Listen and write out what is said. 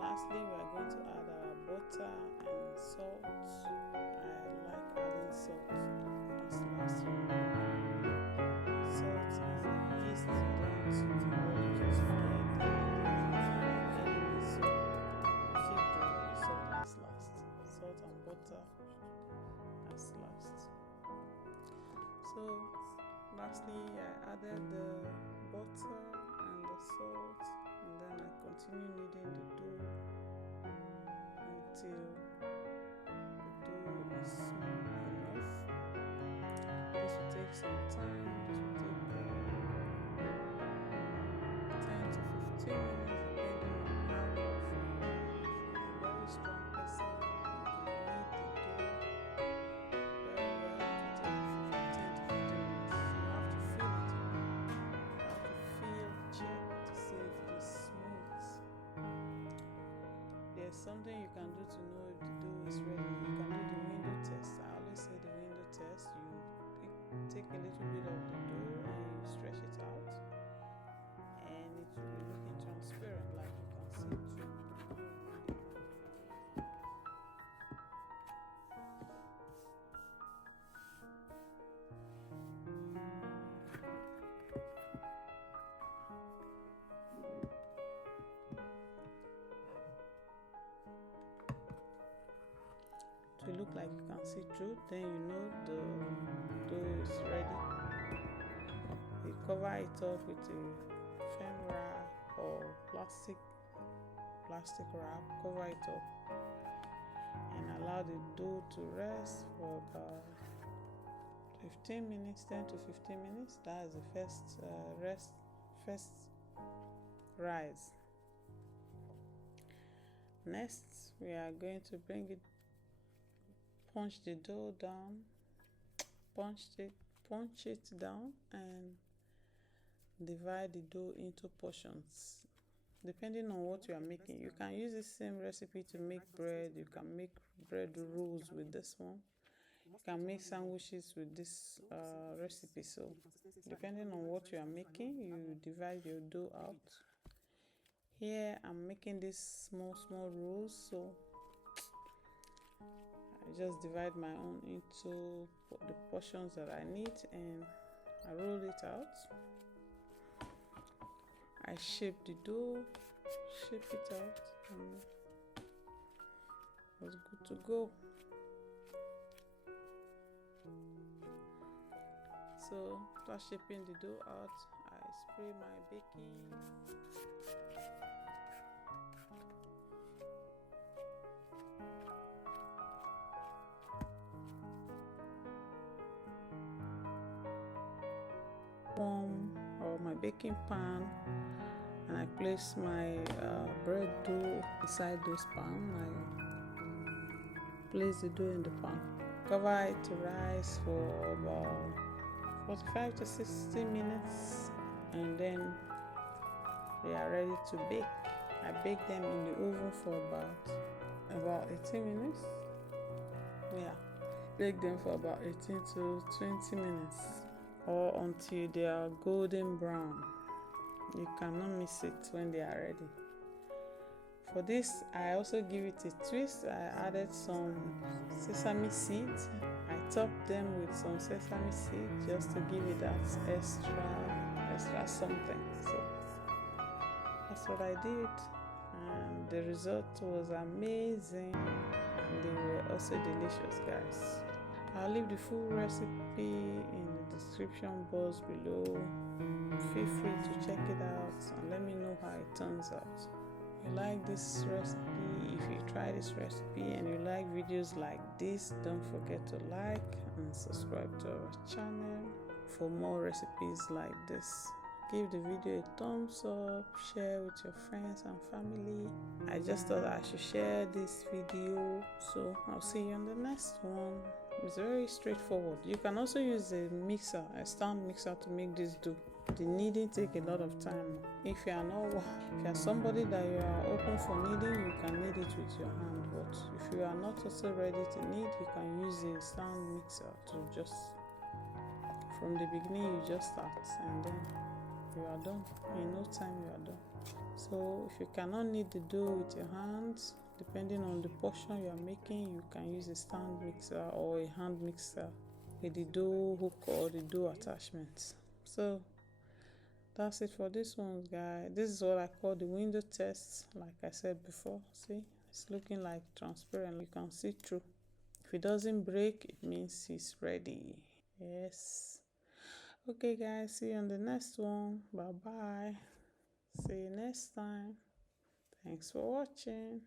Lastly, we are going to add our butter and salt. I like adding salt as last one. Salt and yeast don't work together. So keep the salt as last. Salt and butter as last. So lastly, I added the butter and the salt, and then I continue kneading the dough until the dough is smooth enough. This will take some time. This will take 10 to 15 minutes depending on how rough you are. If you're a very strong person, you can knead the dough very well. It will take 10 to 15 minutes. You have to feel it. You have to feel, check to see if it is smooth. There's something you can do to know if the dough is ready. You can do the window test. I always say the window test. You take a little bit of the dough and you stretch it out, and it will be looking transparent, like you can see through. It will look like you can see through, then you know the dough is ready. You cover it up with a foam wrap or plastic wrap. Cover it up and allow the dough to rest for about 15 minutes, 10 to 15 minutes. That is the first rise. Next, we are going to punch the dough down, punch it down, and divide the dough into portions depending on what you are making. You can use the same recipe to make bread. You can make bread rolls with this one. You can make sandwiches with this recipe. So depending on what you are making, you divide your dough out. Here I'm making these small rolls, so I just divide my own into the portions that I need and I roll it out. I shape the dough, shape it out, and it's good to go. So after shaping the dough out, I spray my baking. Or my baking pan, and I place my bread dough inside this pan. place the dough in the pan. Cover it to rise for about 45 to 60 minutes, and then they are ready to bake. I bake them in the oven for about 18 minutes. Yeah, bake them for about 18 to 20 minutes, or until they are golden brown. You cannot miss it when they are ready. For this, I also give it a twist. I added some sesame seeds. I topped them with some sesame seeds just to give it that extra something. So that's what I did, and the result was amazing, and they were also delicious, guys. I'll leave the full recipe in the description box below. Feel free to check it out and let me know how it turns out. If you like this recipe, if you try this recipe and you like videos like this, don't forget to like and subscribe to our channel for more recipes like this. Give the video a thumbs up, share with your friends and family. I just thought I should share this video, so I'll see you on the next one. It's very straightforward. You can also use a mixer, a stand mixer, to make this dough. The kneading take a lot of time. If you are somebody that you are open for kneading, you can knead it with your hand. But if you are not also ready to knead, you can use a stand mixer to just, from the beginning, you just start and then you are done. In no time you are done. So if you cannot knead the dough with your hands, depending on the portion you are making, you can use a stand mixer or a hand mixer with the dough hook or the dough attachment. So that's it for this one, guys. This is what I call the window test. Like I said before, see, it's looking like transparent. You can see through. If it doesn't break, it means it's ready. Yes. Okay, guys, see you on the next one. Bye bye. See you next time. Thanks for watching.